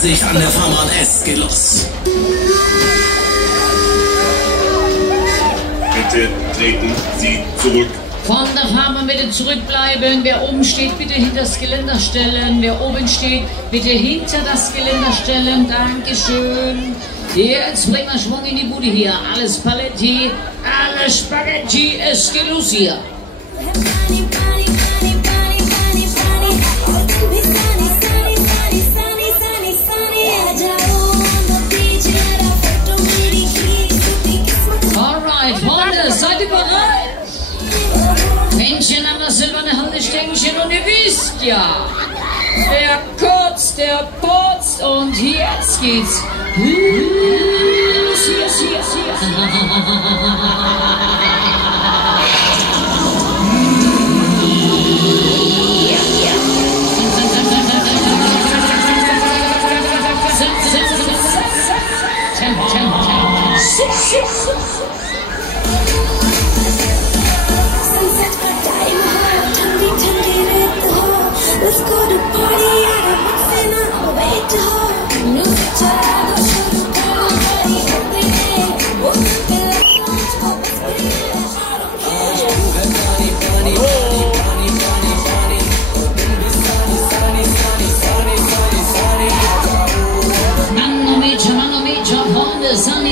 sich an der Fahrbahn, es geht los. Bitte treten Sie zurück. Von der Fahrbahn bitte zurückbleiben. Wer oben steht, bitte hinter das Geländer stellen. Wer oben steht, bitte hinter das Geländer stellen. Dankeschön. Jetzt bringen wir Schwung in die Bude hier. Alles Paletti, alles Spaghetti. Es geht los hier. Alright, Freunde, seid ihr bereit? Händchen an das silberne Haltestängchen und ihr wisst ja, der kotzt, der putzt und jetzt geht's los, hier.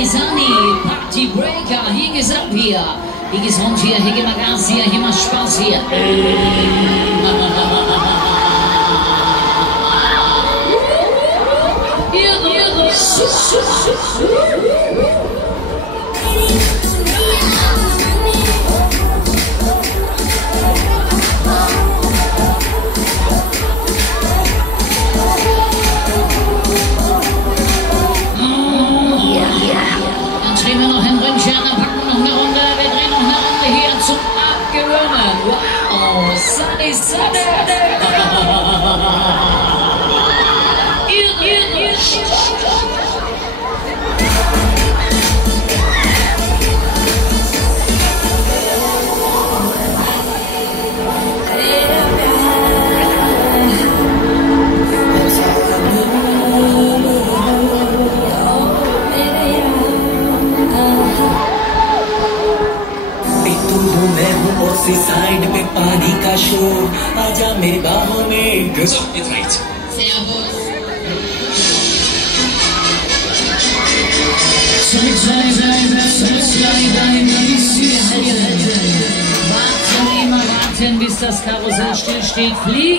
Sunny, Party Breaker, hier geht's ab hier. Hier geht's rund hier geht mal Gas hier macht Spaß hier. Sunny. Side पे पानी का शोर आजा मेरी बाहों में So, jetzt reicht's. Servus. Warten, immer warten, bis das Karussell stillsteht. Fliegen.